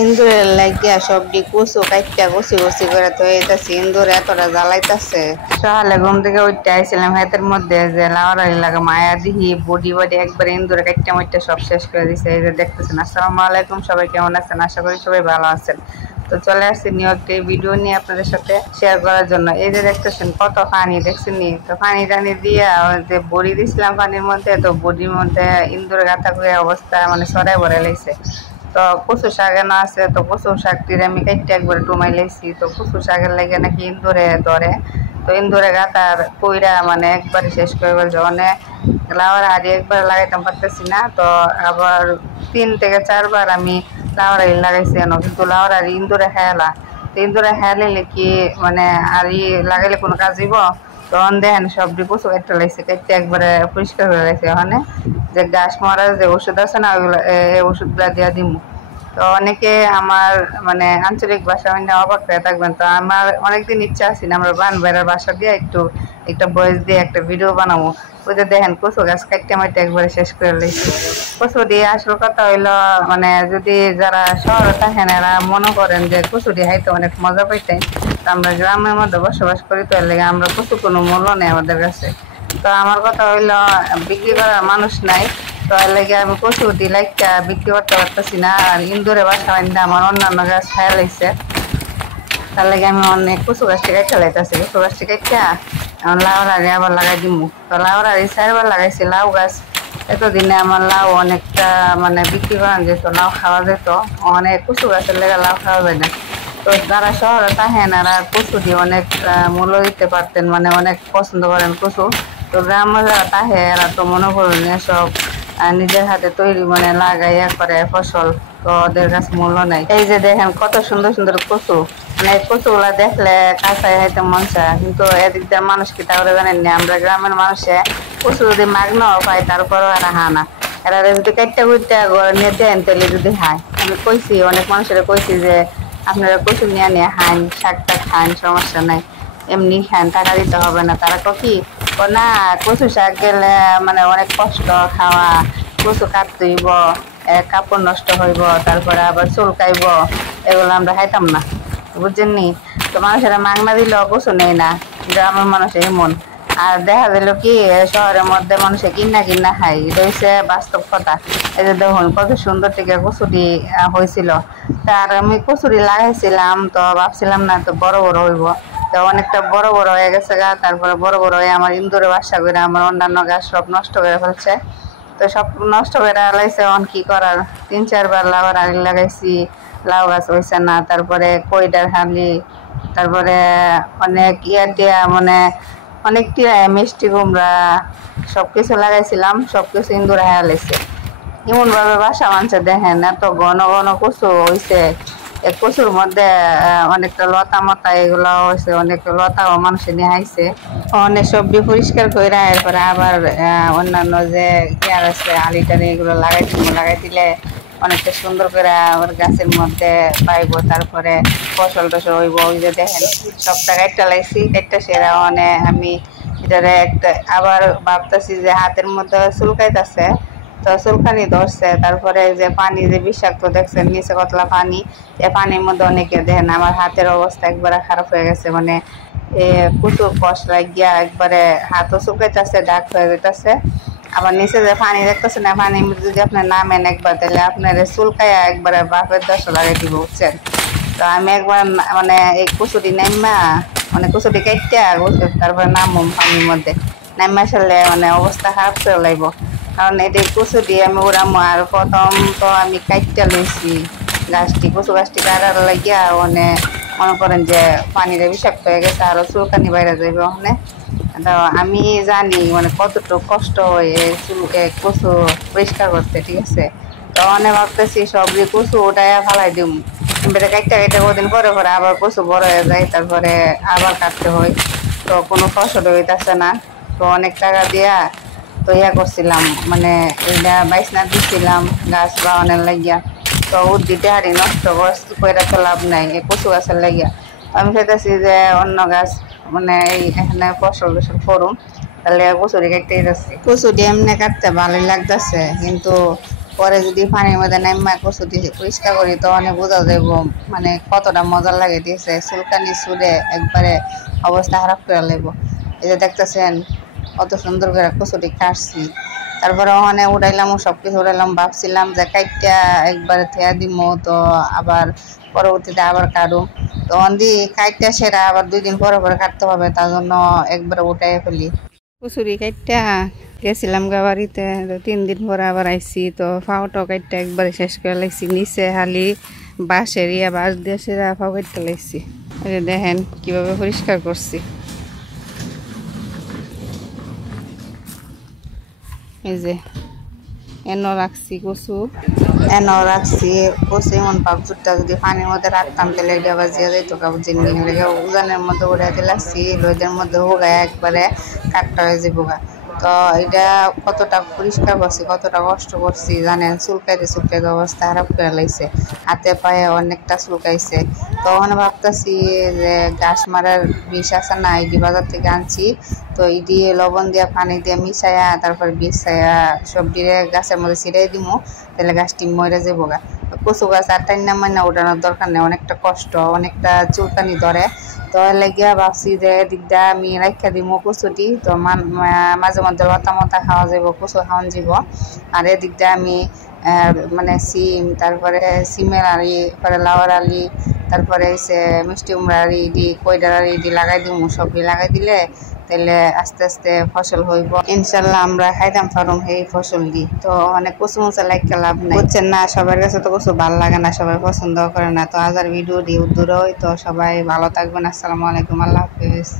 ইন্দুরের লাগিয়া সবটি কুচু কাইটটা কুচি কুচি করে তো এইটাছে ইন্দুর এতটা জ্বালাইতেছে। সকালে ঘুম থেকে উঠতে আইছিলাম হাতের মধ্যে যে লাউরাই লাগে মায়া দিহি বডি বডি একবারে ইন্দুরে কাইটটা মাইটটা সব শেষ করে দিছে। এই যে দেখতেছেন। আসসালামু আলাইকুম, সবাই কেমন আছেন? আশা করি সবাই ভালো আছেন। তো চলে আসছি নিউ একটি ভিডিও নিয়ে আপনাদের সাথে শেয়ার করার জন্য। এই যে দেখতেছেন কত পানি দেখছেন নি, তো পানি টানি দিয়ে যে বড়ি দিছিলাম পানির মধ্যে, তো বডির মধ্যে ইন্দুরে গাঁথা করে অবস্থা মানে সরাই ভরে লাগছে। তো কচু শাক এনে আছে, তো কচু শাকটির আমি কাইটটা একবারে টুমাই লাইছি। তো কচু শাকের লাগে নাকি ইন্দুরে ধরে, তো ইন্দুরে গাতার কইরা মানে একবারে শেষ করে ফেলছে। অনেক লাউয়ার হাড়ি একবার লাগাইতাম পারতেছি না, তো আবার 3 থেকে 4 বার আমি লাউয়ার হাড়ি লাগাইছি এনো, কিন্তু লাউয়ার হাড়ি ইন্দুরে খেয়ালা। তো ইন্দুরে খেয়ালে কি মানে হাড়ি লাগাইলে কোনো কাজ দিব? তখন দেখেন সবটি কচু কেটে লাইছে, কেটে একবারে পরিষ্কার করে লাইছে। ওখানে যে গাছ মরার যে ওষুধ আছে না, ওইগুলো ওষুধগুলা দিয়া দিমু। তো অনেকে আমার মানে আঞ্চলিক ভাষা মানে অবাক হয়ে থাকবেন। তো আমার অনেকদিন ইচ্ছা আছে না আমরা বানবেড়ার বাসা দিয়ে একটু একটা বয়স দিয়ে একটা ভিডিও বানাবো। ওই যে দেখেন কচু গাছ কাটতে মাইতে একবারে শেষ করে লাইছি। কচু দিয়ে আসল কথা হইলো মানে যদি যারা শহরে থাকেন এরা মনে করেন যে কচু দিয়ে হাইতে অনেক মজা পাইতেন, তো আমরা গ্রামের মধ্যে বসবাস করি, তো এর লেগে আমরা কচু কোনো মূল্য নেই আমাদের কাছে। তো আমার কথা হইলো বিক্রি করার মানুষ নাই, তো এর লেগে আমি কচু দিলাইটা বিক্রি করতে পারতেছি না। আর ইন্দুরে বাসা বান্ধা আমার অন্যান্য গাছ খাইয়া লাইছে, তার লাগে আমি অনেক কচু গাছটি কাইটা লাইতেছি। কচু গাছটি কাইটা এখন লাউর হাড়ি আবার লাগাই দিমু। তো লাউর হাড়ি 4 বার লাগাইছি লাউ গাছ। এতদিনে আমার লাউ অনেকটা মানে বিক্রি করা যেত, লাউ খাওয়া যেত। অনেক কচু গাছের লেগে লাউ খাওয়া যায় না। তো যারা শহরে থাকেন এরা কচু দিয়ে অনেক মূল্য দিতে পারতেন, মানে অনেক পছন্দ করেন কচু। তো গ্রামে যারা থাকে এরা তো মনে করুন এসব নিজের হাতে তৈরি মানে লাগাইয়া করে ফসল, তো ওদের কাছে মূল্য নাই। এই যে দেখেন কত সুন্দর সুন্দর কচু, মানে কচুগুলা দেখলে কাঁচাই খাইতে মন চায়, কিন্তু এদিক দিয়ে মানুষ কি তাহলে জানেন না, আমরা গ্রামের মানুষে কচু যদি মাগনাও পাই তারপরও এরা হানা, এরা যদি কাইটটা কুইটটা ঘরে নিয়ে দেন তাহলে যদি হায়। আমি কইছি অনেক মানুষের কইছি যে আপনারা কচু নিয়ে নিয়ে খান, শাকটা খান, সমস্যা নাই, এমনি খান, টাকা দিতে হবে না। তারা কি ও না, কচু শাক গেলে মানে অনেক কষ্ট খাওয়া, কচু কাটতে হইব, কাপড় নষ্ট হইব, তারপরে আবার চুলকাইব, এগুলো আমরা খাইতাম না, বুঝছেন নি? তো মানুষেরা মাগনা দিলেও কচু নেই না, গ্রামের মানুষ এমন। আর দেখা দিল কি শহরের মধ্যে মানুষে কিনা কিনা খাই, এটা হচ্ছে বাস্তব কথা। এই যে দেখুন কত সুন্দর থেকে কচুরি হয়েছিল। তার আমি কচুরি লাগাইছিলাম, তো ভাবছিলাম না তো বড় বড় হইব, তো অনেকটা বড় বড় হয়ে গেছে গা। তারপরে বড় বড় হয়ে আমার ইন্দুরে বাসা করে আমার অন্যান্য গাছ সব নষ্ট করে ফেলছে। তো সব নষ্ট করে লাগাইছে, অন কি করার। 3-4 বার লাউর হাড়ি লাগাইছি, লাউ গাছ হয়েছে না। তারপরে কইডার হালি, তারপরে অনেক দিয়া মানে অনেকটি মিষ্টি কুমড়া সবকিছু লাগাইছিলাম, সবকিছু ইন্দুরে হারাইছে। এমন ভাবে বাসা মানছে দেখেন, এত ঘন ঘন কচু হয়েছে। এই কচুর মধ্যে অনেকটা লতা মতা এগুলো হয়েছে, অনেক লতাও মানুষে নিয়ে আইছে। অনেক সবজি পরিষ্কার করে এরপরে আবার অন্যান্য যে ইয়ার আছে আলি টালি এগুলো লাগাই দিলে অনেকটা সুন্দর করে আবার গাছের মধ্যে পাইব, তারপরে ফসল টসল হইব। ওই যে দেখেন সবটা কাইটটা লাইছি, কাইটটা সেরা অনেক আমি এটারে একটা আবার ভাবতেছি যে হাতের মধ্যে চুলকাইতেছে, তো চুলকানি ধরছে। তারপরে যে পানি যে বিষাক্ত দেখছেন নিচে কতলা পানি, এই পানির মধ্যে অনেকে দেখেন আমার হাতের অবস্থা একবারে খারাপ হয়ে গেছে, মানে প্রচুর কষ্ট লাগিয়া একবারে হাতও চুলকাইতেছে, ডাক হয়ে যেতেছে। আবার নিচে যে পানি দেখতেছে না, পানির মধ্যে যদি আপনার নামেন একবার তাহলে আপনার চুলকাইয়া একবারে বাপের 10 লাগাই দিব, বুঝছেন? তো আমি একবার মানে এই কচুরি নাইমা মানে কচুরি কাইটটা তারপরে নামুম পানির মধ্যে, নাইমা আসলে মানে অবস্থা খারাপ করে লাগবো। কারণ এটি কচু দিয়ে আমি উড়ামো। আর প্রথম তো আমি কাইটটা লইছি গাছটি, কচু গাছটি কাটার লাগিয়া মানে মনে করেন যে পানিটা বিষাক্ত হয়ে গেছে, আরো চুলকানি বাইরে যাবে ওখানে। তো আমি জানি মানে কতটুকু কষ্ট হয় কচু পরিষ্কার করতে, ঠিক আছে? তো অনেক ভাবতেছি সবজি কচু ওটাই ফালাই দিম, বেটা কাটতে কাটতে কদিন পরে পরে আবার কচু বড় হয়ে যায়, তারপরে আবার কাটতে হয়, তো কোনো ফসল হইতেছে না। তো অনেক টাকা দিয়া তো ইয়া করছিলাম, মানে এইটা বাইসনা দিচ্ছিলাম গাছ বাগানের লাগিয়া, তো উদ্ভিদে হাড়ি নষ্ট করে তো লাভ নাই এই কচু গাছের লাগিয়া। আমি চাইতেছি যে অন্য গাছ মানে এই এখানে ফসল টসল করুন, তাহলে কচুরি কাটতেই যাচ্ছি। কচুরি এমনি কাটতে ভালোই লাগতেছে, কিন্তু পরে যদি পানির মধ্যে নাইমা কচু দিয়ে পরিষ্কার করি তো অনেক বোঝা যাব মানে কতটা মজা লাগে দিয়েছে চুলকানি চুলে একবারে অবস্থা খারাপ করে লাগবো। এই যে দেখতেছেন কত সুন্দর করে কচুটি কাটছি, তারপরে ওখানে উড়াইলাম সব কিছু উড়াইলাম, ভাবছিলাম যে কাইটটা একবারে থেয়া দিমো, তো আবার পরবর্তীতে আবার কাটুম, তো অন্দি কাইটটা সেরা আবার 2 দিন পরে পরে কাটতে হবে, তার জন্য একবারে উঠাই ফেলি। কচুরি কাইটটা গেছিলাম গা বাড়িতে, তো 3 দিন পরে আবার আইসি, তো ফাওটাও কাইটটা একবারে শেষ করে লাগছি, নিচে খালি বাঁশের বাঁশ দিয়ে সেরা ফাও কাটতে লাগছি। এই যে দেখেন কিভাবে পরিষ্কার করছি। এই যে এনো রাখছি কচু, এমন পাবজুরটা যদি পানির মধ্যে রাখতাম তাহলে এটা আবার জিয়া যাইতো কাবুজির নিয়ে লেগে উজানের মধ্যে উড়াইতে লাগছি, রোদের মধ্যে হোগায় একবারে কাঠটা হয়ে যাবো গা। তো এটা কতটা পরিষ্কার করছি, কতটা কষ্ট করছি জানেন, চুলকাইতে চুলকাইতে অবস্থা খারাপ করে লাগছে, হাতে পায়ে অনেকটা চুলকাইছে। তো ওখানে ভাবতেছি যে ঘাস মারার বিষ আছে না, এটি বাজার থেকে আনছি, তো এটি লবণ দিয়ে পানি দিয়ে মিশাইয়া তারপর বিছাইয়া সবজিরে গাছের মধ্যে ছিটাই দিমু, তাহলে গাছটি মরে যাবো গা। কচু গাছ আর টাইনা মাইনা ওঠানোর দরকার নেই, অনেকটা কষ্ট, অনেকটা চুলকানি ধরে। তো লাগিয়া ভাবছি যে দিকটা আমি রাখা দিমু কচুটি, তো মাঝে মধ্যে লতা মতা খাওয়া যাব, কচু খাওয়ান যাব। আর এদিকটা আমি মানে সিম, তারপরে সিমের আলি, পরে লাউর আলি, তারপরে এসে মিষ্টি কুমড়ার ইডি, কইডার ইডি লাগাই দিমু, সবজি লাগাই দিলে তাহলে আস্তে আস্তে ফসল হইব, ইনশাল্লাহ আমরা খাইতাম পারুম এই ফসল দি। তো অনেক কচু মচা লাইকা লাভ নাই, বুঝছেন না, সবার কাছে তো কচু ভালো লাগে না, সবাই পছন্দ করে না। তো আজ আর ভিডিও দিয়ে দূর হই, তো সবাই ভালো থাকবেন, আসসালামু আলাইকুম, আল্লাহ হাফিজ।